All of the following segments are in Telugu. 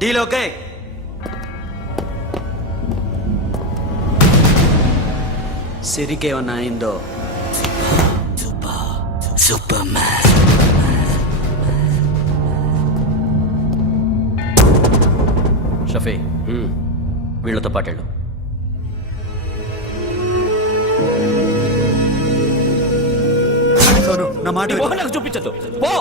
Deal okay? సిరికేమన్నా అయిందో? షఫీ, వీళ్ళతో పాటేళ్ళు. నా మాట నాకు చూపించద్దు. పో.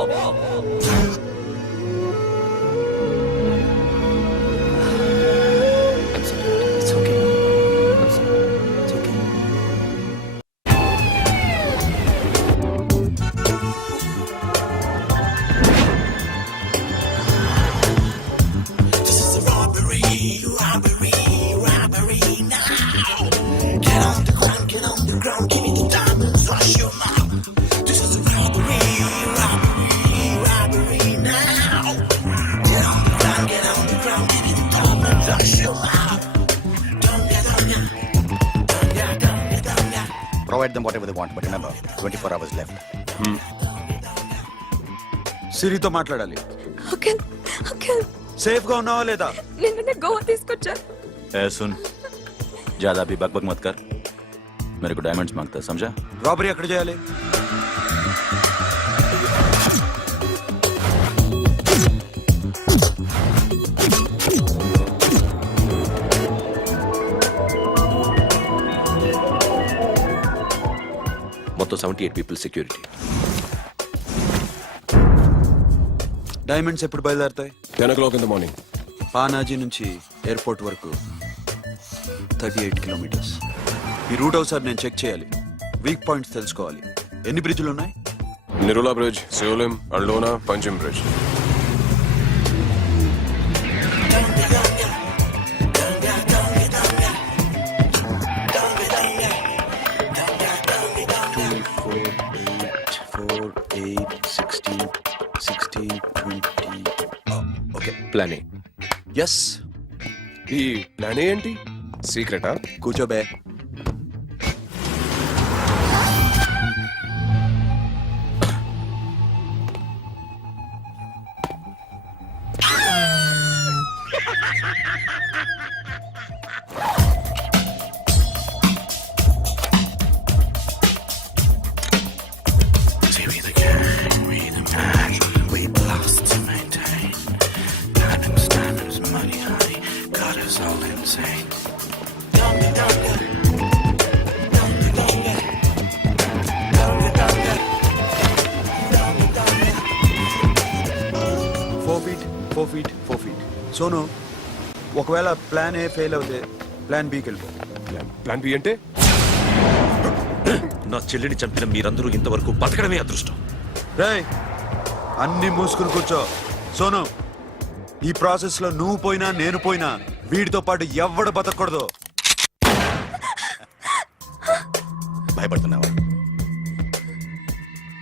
Provide them whatever they want, but remember, 24 hours left. సిరితో మాట్లాడాలి. అంకిల్ అంకిల్ సేఫ్ గా ఉన్నావా లేదా? నిన్న గోవా తీసుకొచ్చారు. ए सुन, ज्यादा भी बकबक मत कर. मेरे को डायमंड्स मांगता है, समझा? రాబరీ ఎక్కడ చేయాలి? మొత్తం 78 పీపుల్ సెక్యూరిటీ. డైమండ్స్ ఎప్పుడు బయలుదేరుతాయి? 10 o'clock in the morning. Panaji నుంచి ఎయిర్పోర్ట్ వరకు 38 కిలోమీటర్స్. ఈ రూట్ ఒకసారి నేను చెక్ చేయాలి. వీక్ పాయింట్స్ తెలుసుకోవాలి. ఎన్ని బ్రిడ్జ్లు ఉన్నాయి? నిరులా bridge, Siolim, Aldona, Panjim bridge. Plan A. Yes. ఈ ప్లాన్ ఏంటి? సీక్రెటా? కూర్చోబే. సోను, ఒకవేళ ప్లాన్ ఏ ఫెయిల్ అవుతే ప్లాన్ బికి వెళ్ళిపో. ప్లాన్ బి అంటే? నా చెల్లిని చంపిన మీరందరూ ఇంతవరకు బతకడమే అదృష్టం. రేయ్, అన్ని మూసుకుని కూర్చో. సోను, ఈ ప్రాసెస్ లో నువ్వు పోయినా నేను పోయినా వీడితో పాటు ఎవడు బతకూడదు. భయపడుతున్నావా?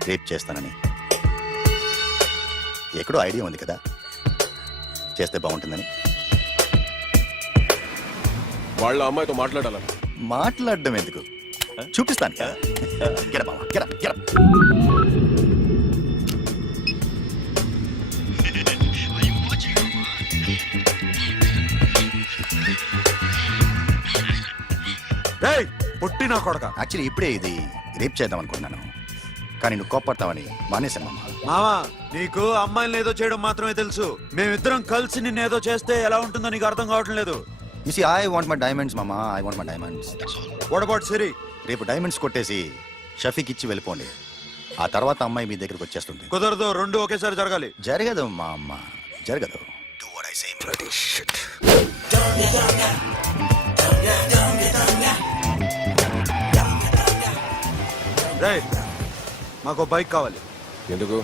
రేప్ చేస్తానని ఎక్కడో ఐడియా ఉంది కదా, చేస్తే బాగుంటుందని. వాళ్ళ అమ్మాయితో మాట్లాడాలని. మాట్లాడడం ఎందుకు, చూపిస్తాను కదా. Get up, Mama. Get up, get up. రేయ్, పుట్టి నా కొడక. యాక్చువల్లీ ఇప్పుడే ఇది రేప్ చేద్దాం అనుకున్నాను, కానీ నువ్వు కోప్పడతావని మానేశాను మామ. మావా, నీకు అమ్మాయిలను ఏదో చేయడం మాత్రమే తెలుసు. మేమిద్దరం కలిసి నిన్ను ఏదో చేస్తే ఎలా ఉంటుందో నీకు అర్థం కావటం లేదు. You see, I want my diamonds, Mama. I want my diamonds. What about సిరి? రేపు డైమండ్స్ కొట్టేసి షఫీకి ఇచ్చి వెళ్ళిపోండి. ఆ తర్వాత అమ్మాయి మీ దగ్గరకు వచ్చేస్తుంది. కుదరదు, రెండు ఒకేసారి జరగాలి. జరగదు మా అమ్మ, జరగదు. Do what I say, bloody shit. రేయ్, మాకు బైక్ కావాలి. ఎందుకు?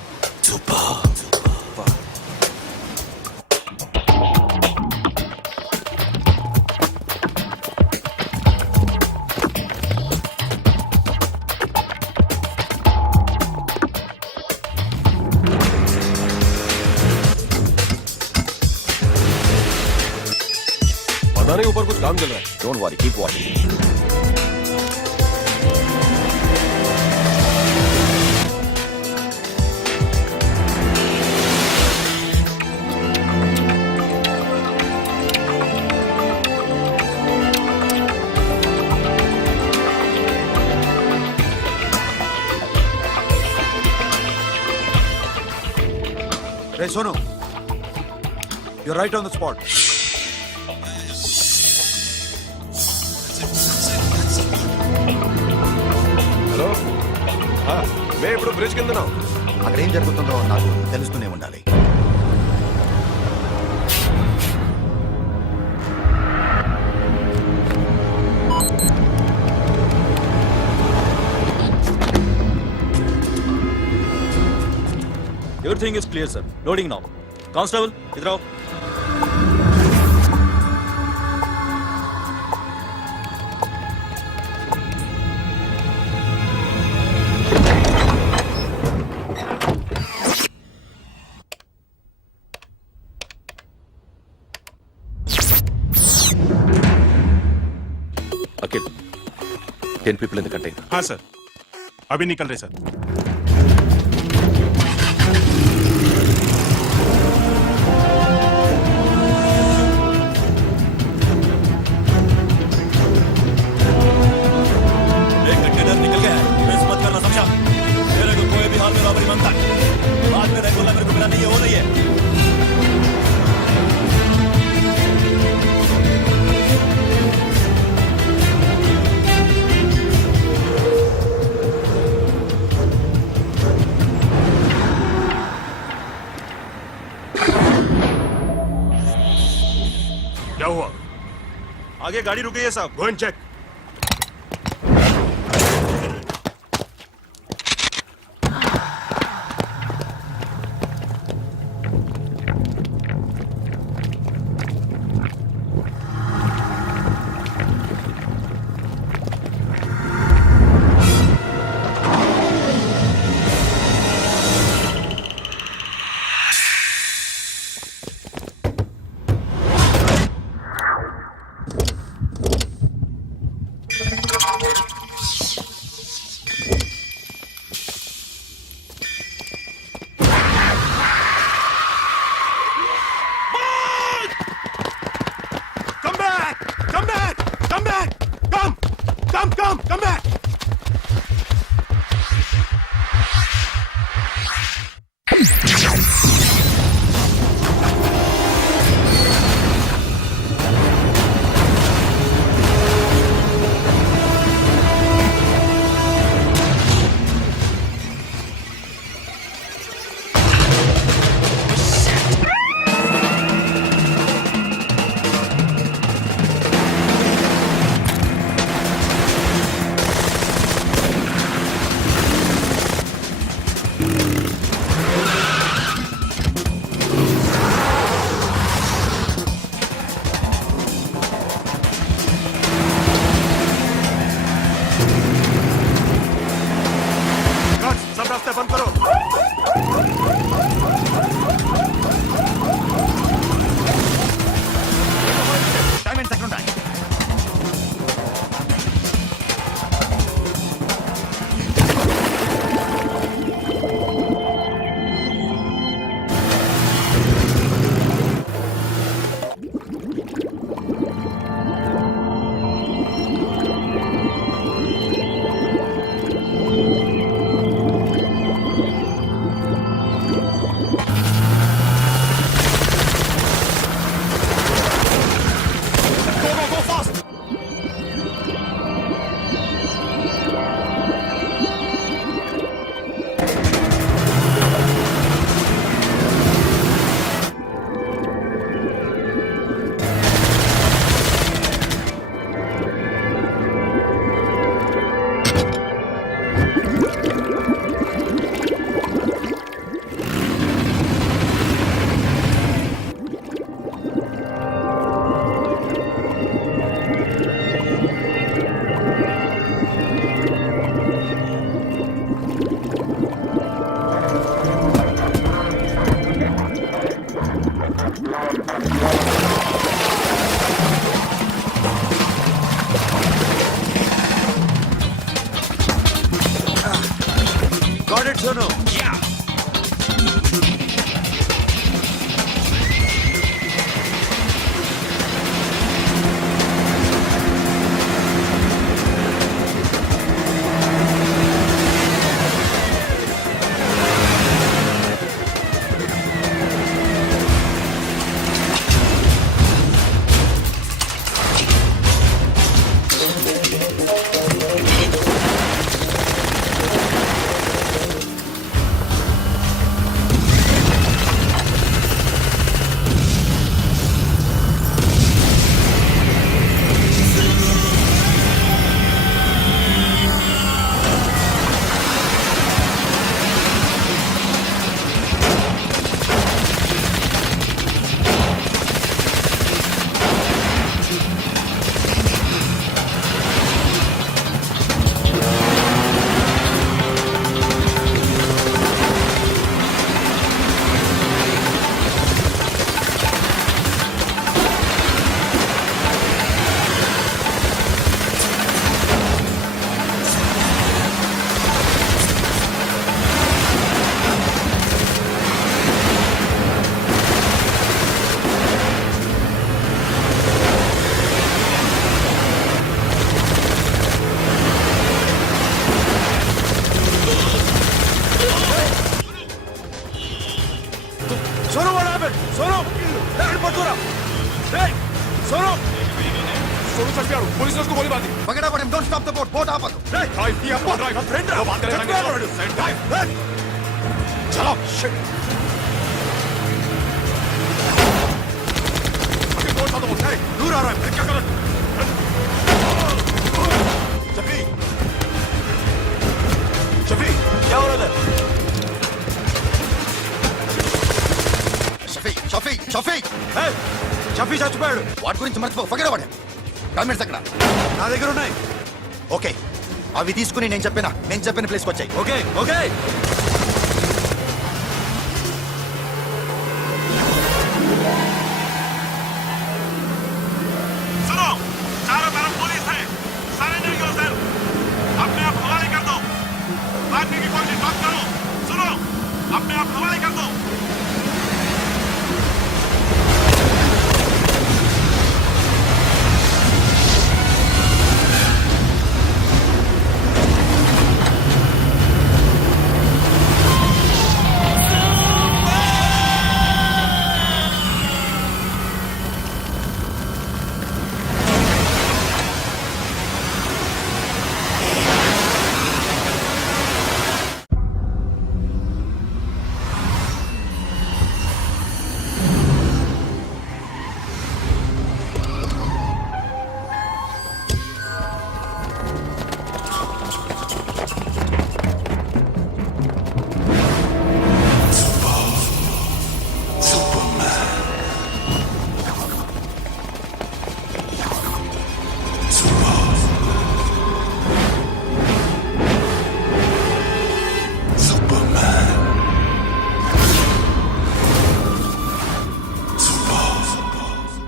पता नहीं ऊपर कुछ काम चल रहा है. Don't worry, keep watching. Sonu you right on the spot. Hello మేము ఇప్పుడు బ్రిడ్జ్ కింద ఉన్నాం. అక్కడ ఏం జరుగుతుందో నాకు తెలుస్తూనే ఉండాలి. Everything is clear, sir. Loading now. Constable, इधर आओ. अखिल 10 people in the container. हाँ सर, अभी निकल रहे सर. एक कंटेनर निकल गया है. मिस मत करना, समझा? मेरे को कोई भी हाल में रॉबरी मांगता है. बाद में रेगुलर मेरे को मिला नहीं है, वो नहीं है. क्या हुआ? आगे गाड़ी रुक गई है साहब. Go and check. सोनो एयरपोर्ट दूरा सोनो सोनू चंपियाడు పోలీసులకు उसको गोली मार दी Forget about him. Don't stop the boat. Boat ఆపదు. ड्राइव किया ड्राइव फ्रेंड वो बात करेंगे ड्राइव चलो शिट अभी बोल तो बोल दूर आ रहा है क्या कर शफी शफी क्या हो रहा है షఫీ షఫీ షఫీ షఫీ చచ్చిపోయాడు. వాటి గురించి మర్చిపో ఫగడ వాడు డాక్యుమెంట్స్ అక్కడ నా దగ్గర ఉన్నాయి. ఓకే అవి తీసుకుని నేను చెప్పిన ప్లేస్కి వచ్చాయి ఓకే ఓకే सुनो चारों तरफ पुलिस है सरेंडर योरसेल्फ अपने आप हवाले कर दो भागने की कोशिश मत करो सुनो अपने आप हवाले कर दो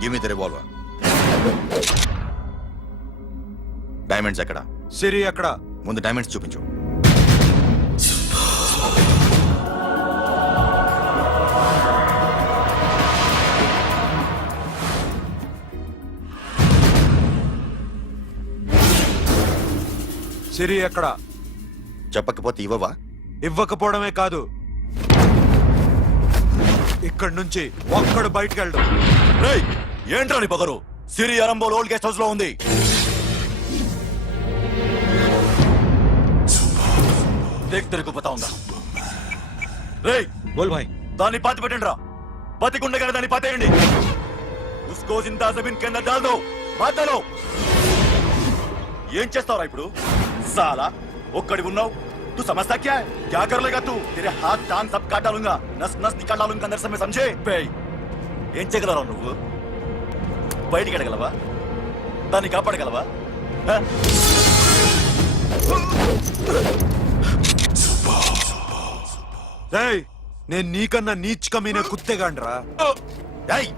give me the revolver diamonds ఎక్కడ సిరి అక్కడ. ముందు డైమండ్స్ చూపించు సిరి ఎక్కడ? చెప్పకపోతే ఇవ్వవా ఇవ్వకపోవడమే కాదు, ఇక్కడి నుంచి ఒక్కడు బయటికి వెళ్ళడు. రేయ్ ఏంట్రా నీ పగరు సిరి అరంబోల్ ఓల్డ్ గెస్ట్ హౌస్ లో ఉంది देख तेरे को बताऊंगा రేయ్ బోల్ భాయ్. దాన్ని పాతి పెట్టండి రా బతికుండగానే దాన్ని పాతేయండి ఉస్కో జిందా జమీన్ కింద డాల్ దో మాటలో ఏం చేస్తావురా ఇప్పుడు సాలా ఒక్కడి ఉన్నావు तू समझता क्या है क्या कर लेगा तू तेरे हाथ टांग सब काट डालूंगा नस नस निकाल डालूंगा अंदर से मैं समझे बे ఏం చేయగలరా నువ్వు బయటికి ఎడగలవా దాన్ని కాపాడగలవా రేయ్ నేను నీకన్నా నీచకమైన కుత్తేగాండ్రా.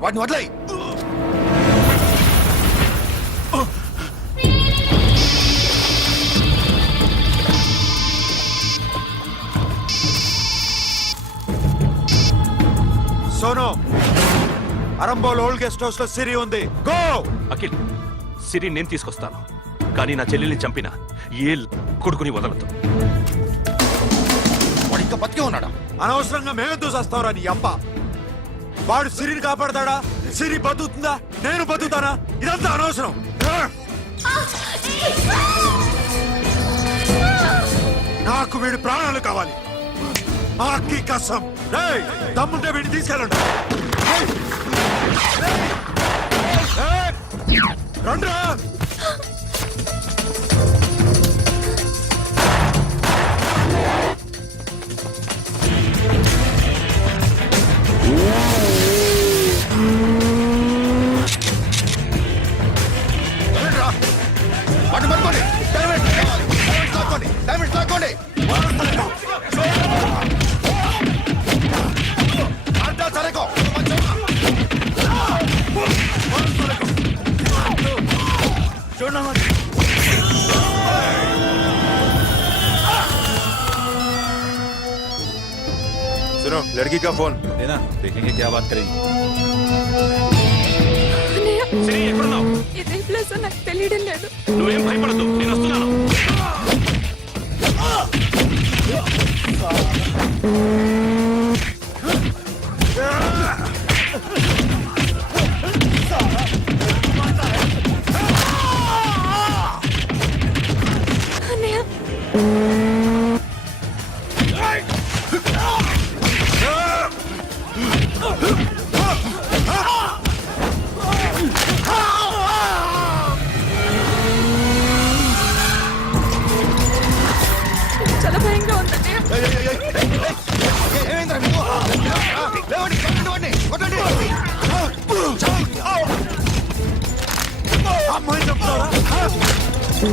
వాటిని వదిలేయ్ Sono Arambol old guest house లో సిరి ఉంది. గో. అఖిల్ సిరి నేను తీసుకొస్తాను, కానీ నా చెల్లెల్ని చంపిన ఏ కొడుకుని వదలదు. వాడు ఇంకా బతికే ఉన్నాడా అనవసరంగా మేమెందుకు చేస్తావురా నీ అప్ప. వాడు సిరిని కాపాడతాడా? సిరి బతుకుతుందా? నేను బతుకుతానా? ఇదంతా అనవసరం. నాకు వీడి ప్రాణాలు కావాలి. ఆకి కసం. రేయ్ దమ్ముంటే వీడిని తీసుకెళ్ళండి. రండ్రా. వాటిని పట్టుకోండి డైమండ్స్ లాక్కోండి సరేకో सुनो लड़की का फोन लेना देखेंगे क्या बात करेंगे సిరి ఎక్కడున్నావు? ఇదే ప్లేస్ నాకు తెలియడం లేదు. నువ్వేం భయపడద్దు, నేను వస్తున్నాను. రే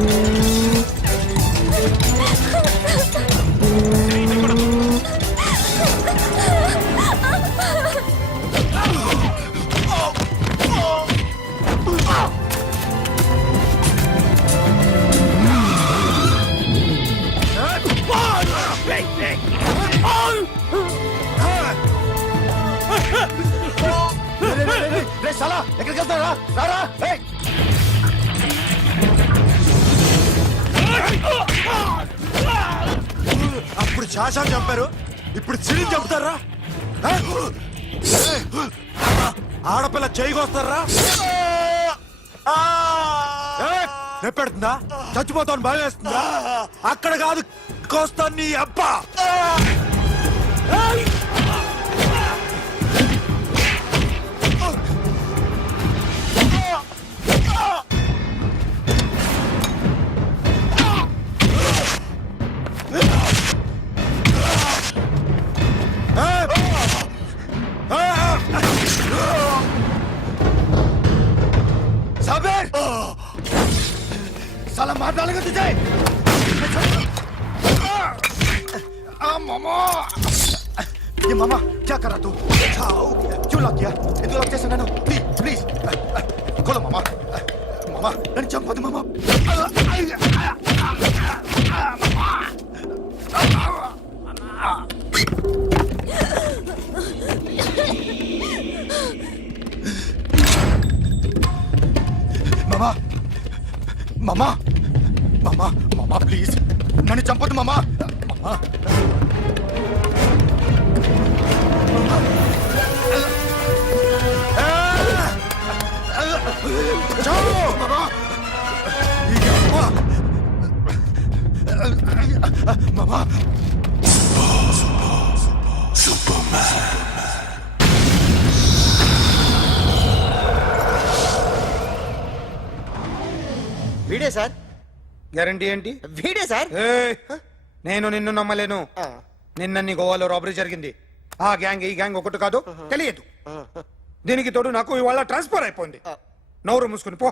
సాలా ఎక్కడికి వెళ్తారా రారా ఏయ్! అప్పుడు శాసనం చంపారు ఇప్పుడు చిరిని చంపుతారా ఆ? ఏయ్! ఆడపిల్ల చేయికొస్తారా నెప్పెడుతుందా చచ్చిపోతాను భయం వేస్తుందా అక్కడ కాదు కోస్తాను నీ అబ్బా साबिर साला मार डालेगा तुझे मामा ये मामा क्या कर रहा तू क्यों लग गया ये तो लगते सुना प्लीज प्लीज खोलो मामा मामा नन्ही चंपదు मामा మామా మామా మామా మామా ప్లీజ్ నన్ను చంపొద్దు మామా మామా మామా వీడే సార్ గ్యారంటీ ఏంటి? వీడే సార్ ఏయ్, నేను నిన్ను నమ్మలేను. నిన్న గోవాలో రాబరీ జరిగింది. ఆ గ్యాంగ్ ఈ గ్యాంగ్ ఒకటి కాదు తెలియదు. దీనికి తోడు నాకు ఇవాళ ట్రాన్స్ఫర్ అయిపోయింది. నోరు మూసుకుని పో.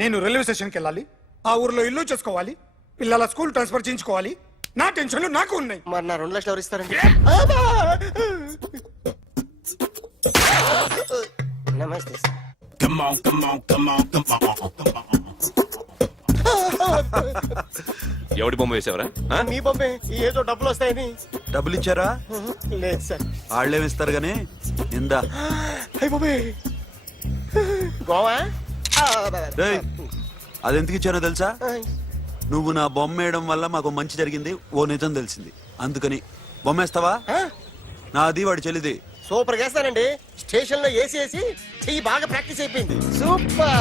నేను రైల్వే స్టేషన్కి వెళ్ళాలి, ఆ ఊర్లో ఇల్లు చేసుకోవాలి, పిల్లల స్కూల్ ట్రాన్స్ఫర్ చేయించుకోవాలి. నా టెన్షన్లు నాకు ఉన్నాయి. మరి నా 2 లక్షలు ఎవరు ఇస్తారండి? నమస్తే సార్. ఎవడి బొమ్మ వేసావరా మీ బొమ్మే ఏదో డబ్బులు వస్తాయని. డబ్బులు ఇచ్చారా? లేదు సార్. వాళ్ళేమి ఇస్తారు గానీ ఇందా. అయ్య బొమ్మే గోవా. డేయ్, అది ఎందుకు ఇచ్చానో తెలుసా? నువ్వు నా బొమ్మ వేయడం వల్ల మాకు మంచి జరిగింది, ఓ నిజం తెలిసింది. అందుకని బొమ్మేస్తావా? నాది వాడి చెల్లిది. సూపర్ వేస్తానండి. స్టేషన్ లో ఏసీ చెయ్యి బాగా ప్రాక్టీస్ అయిపోయింది. సూపర్.